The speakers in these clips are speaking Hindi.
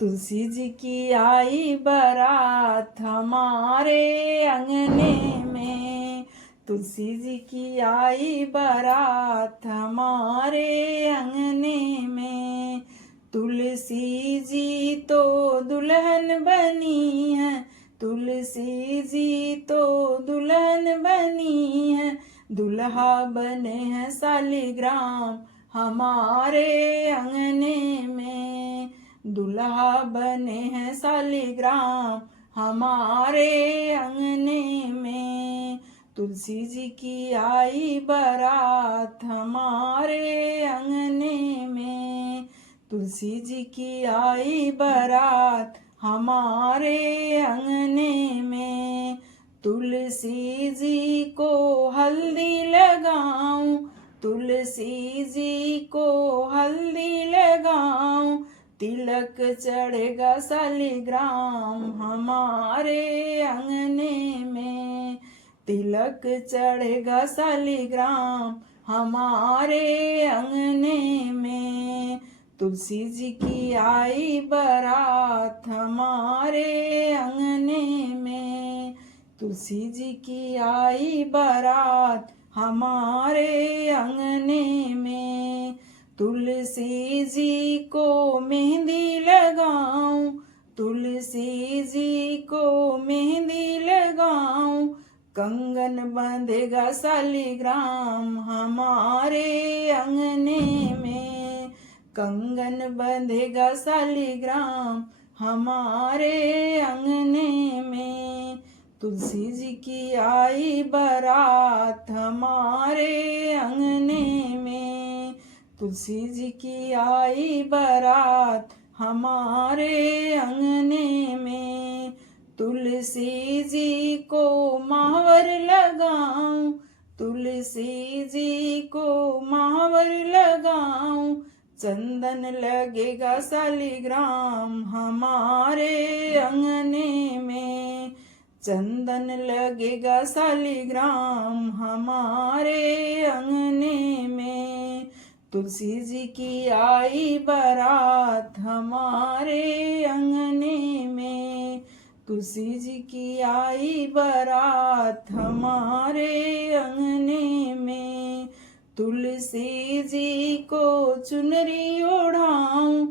तुलसी जी की आई बारात हमारे अंगने में, तुलसी जी की आई बारात हमारे अंगने में। तुलसी जी तो दुल्हन बनी है, तुलसी जी तो दुल्हन बनी है, दुल्हा बने हैं सालिग्राम हमारे अंगने में, दुल्हा बने हैं सालिग्राम हमारे अंगने में। तुलसी जी की आई बारात हमारे अंगने में, तुलसी जी की आई बारात हमारे अंगने में। तुलसी जी को हल्दी लगाऊं, तुलसी जी को हल्दी लगाऊं, तिलक चढ़ेगा सालिग्राम हमारे अंगने में, तिलक चढ़ेगा सालिग्राम हमारे अंगने में। तुलसी जी की आई बारात हमारे अंगने में, तुलसी जी की आई बारात हमारे अंगने में। तुलसी जी को मेहंदी लगाऊं, तुलसी जी को मेहंदी लगाऊं, कंगन बंधेगा सालिग्राम हमारे अंगने में, कंगन बंधेगा सालिग्राम हमारे अंगने में। तुलसी जी की आई बारात हमारे अंगने में, तुलसी जी की आई बारात हमारे अंगने में। तुलसी जी को महावर लगाऊं, तुलसी जी को महावर लगाऊं, चंदन लगेगा सालिग्राम हमारे अंगने में, चंदन लगेगा सालिग्राम हमारे अंगने में। तुलसी जी की आई बारात हमारे अंगने में, तुलसी जी की आई बारात हमारे अंगने में। तुलसी जी को चुनरी ओढ़ाऊं,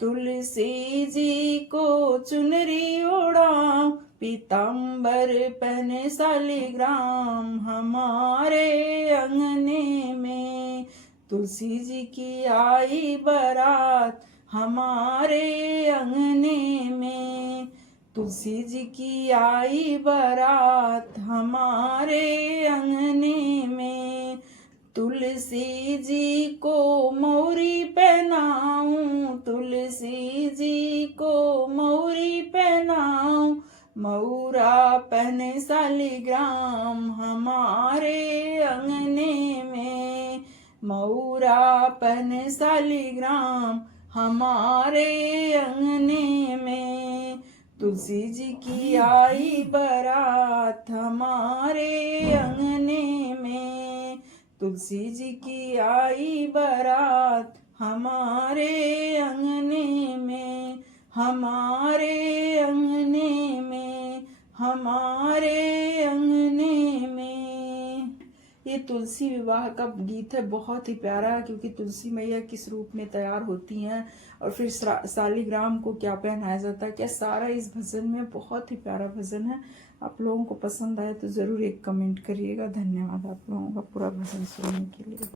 तुलसी जी को चुनरी ओढ़ाऊं, पीताम्बर पहने सालिग्राम हमारे अंगने में। तुलसी जी की आई बारात हमारे अंगने में, तुलसी जी की आई बारात हमारे अंगने में। तुलसी जी को मौरी पहनाऊं, तुलसी जी को मौरी पहनाऊं, मौरा पहने सालिग्राम हमारे अंगने में, मौरा पहने सालिग्राम हमारे अंगने में। तुलसी जी की आई बारात हमारे अंगने में, तुलसी जी की आई बारात हमारे अंगने में, हमारे अंगने में, हमारे अंगने में। ये तुलसी विवाह का गीत है, बहुत ही प्यारा है, क्योंकि तुलसी मैया किस रूप में तैयार होती हैं और फिर सालिग्राम को क्या पहनाया जाता है, क्या सारा इस भजन में। बहुत ही प्यारा भजन है। आप लोगों को पसंद आए तो ज़रूर एक कमेंट करिएगा। धन्यवाद आप लोगों का पूरा भजन सुनने के लिए।